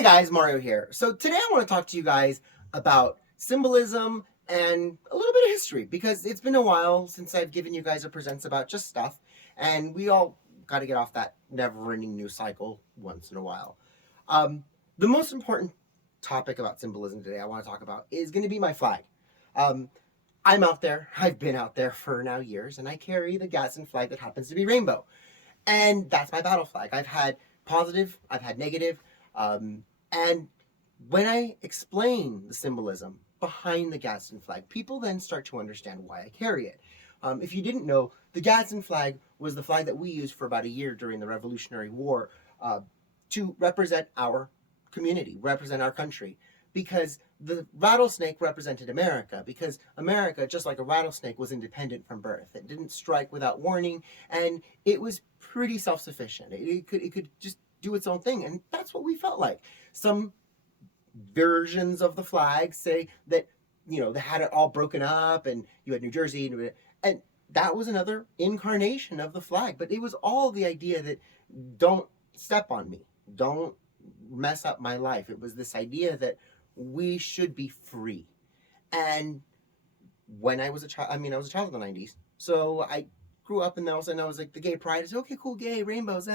Hey guys, Mario here. So today I want to talk to you guys about symbolism and a little bit of history because it's been a while since I've given you guys a presents about just stuff, and we all got to get off that never-ending news cycle once in a while. Um, the most important topic about symbolism today I want to talk about is going to be my flag. Um, I'm out there. I've been out there for now years, and I carry the Gadsden flag that happens to be rainbow, and that's my battle flag. I've had positive, I've had negative. And when I explain the symbolism behind the Gadsden flag, people then start to understand why I carry it. If you didn't know, the Gadsden flag was the flag that we used for about a year during the Revolutionary War to represent our community, represent our country. Because the rattlesnake represented America, because America, just like a rattlesnake, was independent from birth. It didn't strike without warning, and it was pretty self-sufficient. It could just do its own thing, and that's what we felt like. Some versions of the flag say that they had it all broken up, and you had New Jersey, and that was another incarnation of the flag. But it was all the idea that don't step on me, don't mess up my life. It was this idea that we should be free. And when I was a child, I was a child in the 90s, so I grew up, and then all of a sudden I was like, the gay pride. I said, okay, cool, gay, rainbows,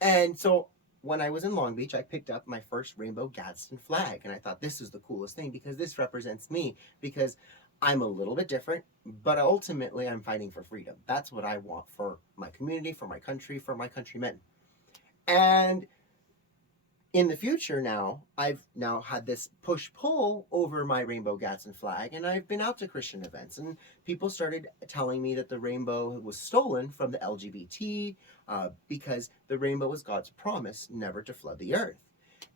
And so when I was in Long Beach, I picked up my first rainbow Gadsden flag, and I thought, this is the coolest thing because this represents me, because I'm a little bit different, but ultimately I'm fighting for freedom. That's what I want for my community, for my country, for my countrymen. And in the future now, I've now had this push-pull over my rainbow Gadsden flag, and I've been out to Christian events, and people started telling me that the rainbow was stolen from the LGBT, because the rainbow was God's promise never to flood the earth.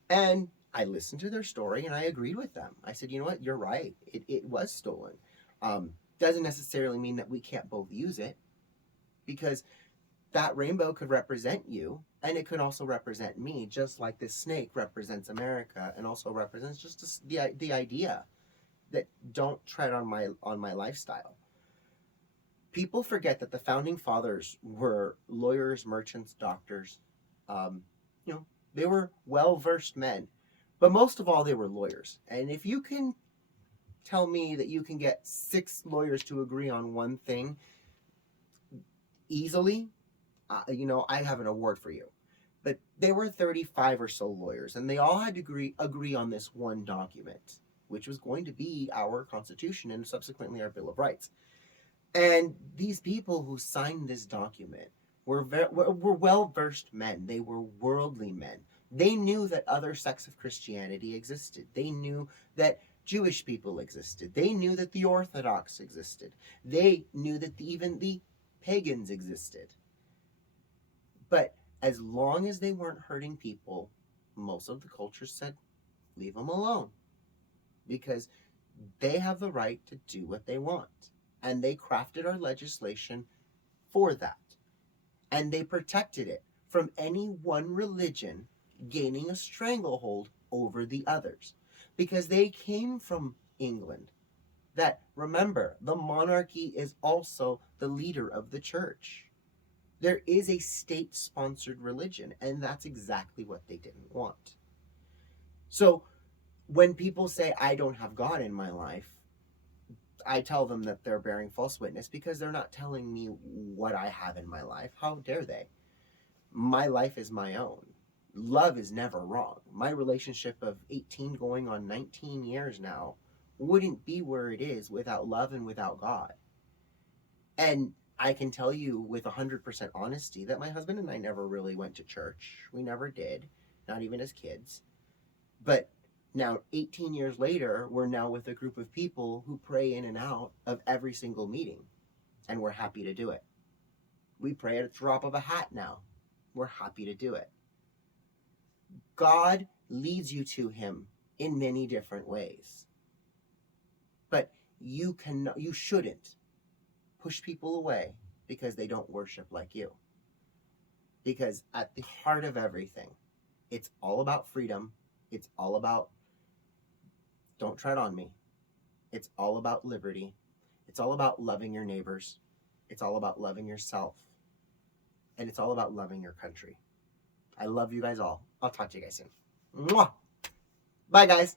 And I listened to their story, and I agreed with them. I said, you know what, you're right, it was stolen. Doesn't necessarily mean that we can't both use it, because that rainbow could represent you, and it could also represent me, just like this snake represents America and also represents just the idea that don't tread on my lifestyle. People forget that the founding fathers were lawyers, merchants, doctors. Um, they were well-versed men, but most of all, they were lawyers. And if you can tell me that you can get 6 lawyers to agree on one thing easily, I have an award for you. But there were 35 or so lawyers, and they all had to agree on this one document, which was going to be our Constitution and subsequently our Bill of Rights. And these people who signed this document were well-versed men. They were worldly men. They knew that other sects of Christianity existed. They knew that Jewish people existed. They knew that the Orthodox existed. They knew that even the pagans existed. But as long as they weren't hurting people, most of the cultures said, leave them alone, because they have the right to do what they want. And they crafted our legislation for that. And they protected it from any one religion gaining a stranglehold over the others, because they came from England. That, remember, the monarchy is also the leader of the church. There is a state-sponsored religion, and that's exactly what they didn't want. So when people say, I don't have God in my life, I tell them that they're bearing false witness, because they're not telling me what I have in my life. How dare they? My life is my own. Love is never wrong. My relationship of 18 going on 19 years now wouldn't be where it is without love and without God. And I can tell you with 100% honesty that my husband and I never really went to church. We never did, not even as kids. But now, 18 years later, we're now with a group of people who pray in and out of every single meeting, and we're happy to do it. We pray at a drop of a hat now. We're happy to do it. God leads you to him in many different ways. But you shouldn't push people away because they don't worship like you. Because at the heart of everything, it's all about freedom. It's all about don't tread on me. It's all about liberty. It's all about loving your neighbors. It's all about loving yourself. And it's all about loving your country. I love you guys all. I'll talk to you guys soon. Mwah. Bye, guys.